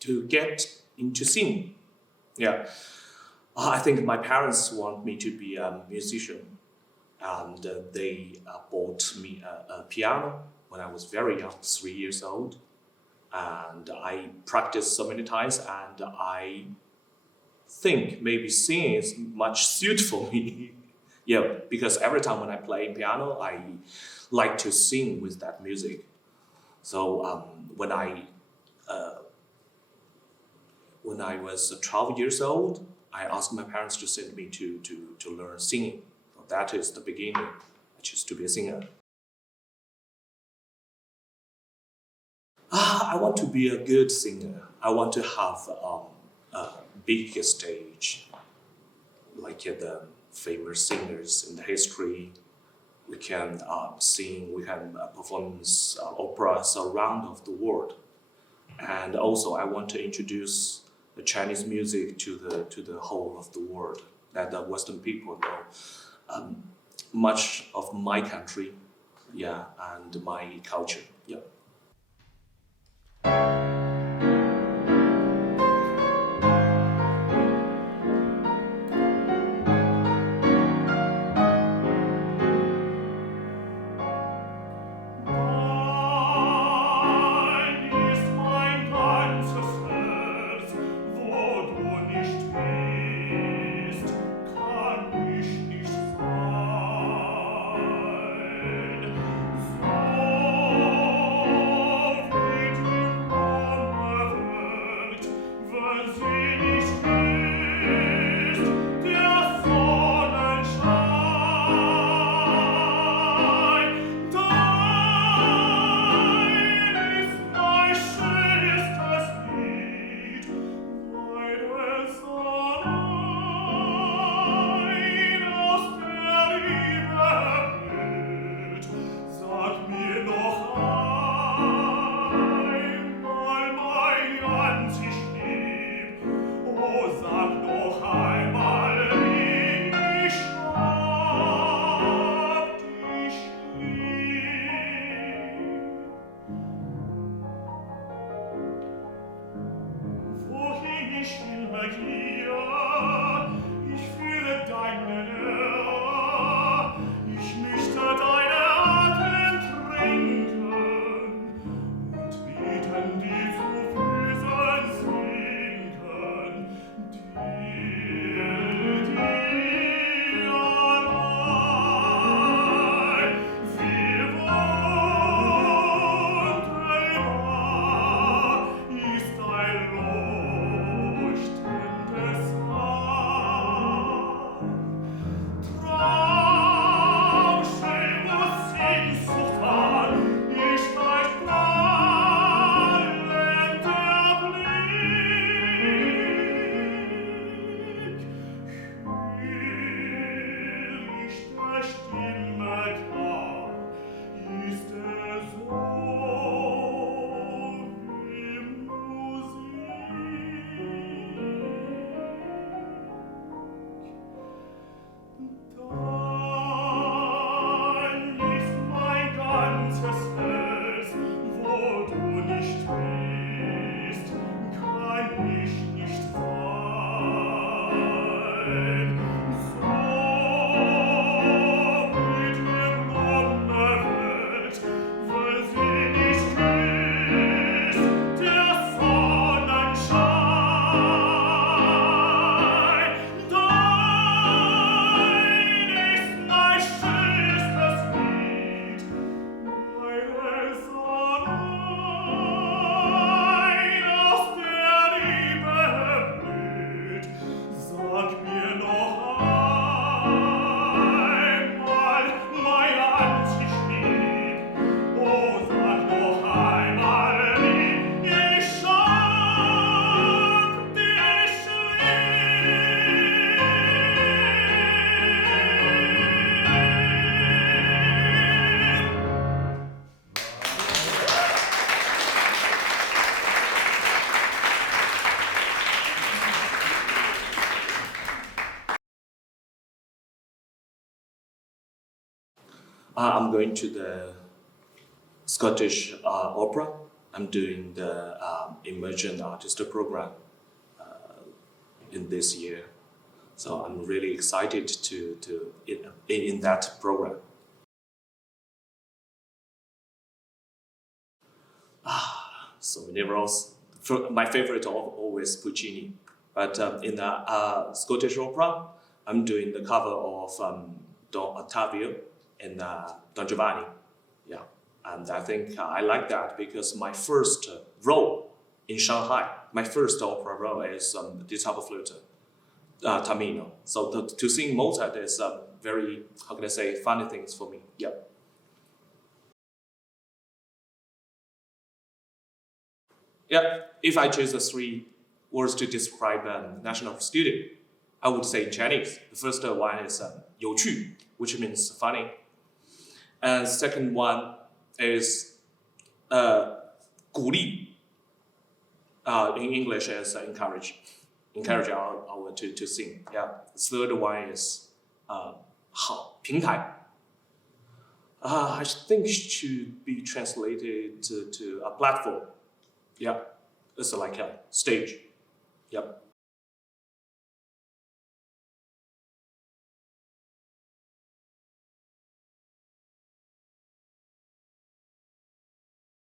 to get into singing. Yeah, I think my parents want me to be a musician, and they bought me a piano when I was very young, 3 years old, and I practiced so many times, and I think maybe singing is much suited for me. Yeah, because every time when I play piano, I like to sing with that music. So uh, when I was 12 years old, I asked my parents to send me to learn singing. So that is the beginning. I chose to be a singer. I want to be a good singer. I want to have a big stage, like the famous singers in the history. We can sing, we can perform operas around of the world. And also, I want to introduce the Chinese music to the whole of the world, that the Western people know much of my country, yeah, and my culture, yeah. Dein ist mein ganzes Herz, wo du nicht bist, kann ich nicht sein. So wie die Blume wirkt, wenn sie nicht ist, der Sonnenschein. Dein ist mein schönstes Lied, weil es allein aus der Liebe blüht. Sag mir noch einmal, mein ganz ich lieb. Oh, sag noch einmal, wie ich hab dich lieb. Wohin ich will begehe, ich fühle deine Nähe, ich möchte deine Atem trinken und beten dir zu Füßen sinken, dir allein. Wie wunderbar ist dein leuchtendes Haar. Traumschön und Sehnsucht an, ich gleich strahlender Blick. Hüll ich der Stimme klar, ist so wie Dein ist mein ganzes Herz, wo du nicht bist, kann ich nicht sein. So wie die Blume wirkt, wenn sie nicht ist, der Sonnenschein. Dein ist mein schönstes Lied, weil es allein aus der Liebe blüht. Sag mir noch einmal, mein Ansicht lieb. Oh, sag noch einmal, wie ich hab dich I'm going to the Scottish opera. I'm doing the Emerging Artist program in this year. So I'm really excited to in that program. So many roles. My favorite always Puccini, but in the Scottish opera, I'm doing the cover of Don Ottavio and Don Giovanni. Yeah, and I think I like that because my first role in Shanghai, my first opera role is the top flute, Tamino. So to sing Mozart is very, how can I say, funny things for me. Yeah. Yeah, if I choose the three words to describe a national student, I would say in Chinese. The first one is 有趣, which means funny. And second one is 鼓励. In English is encourage our to sing. Yeah. The third one is 好, 平台. I think it should be translated to a platform. Yeah, it's like a stage. Yep.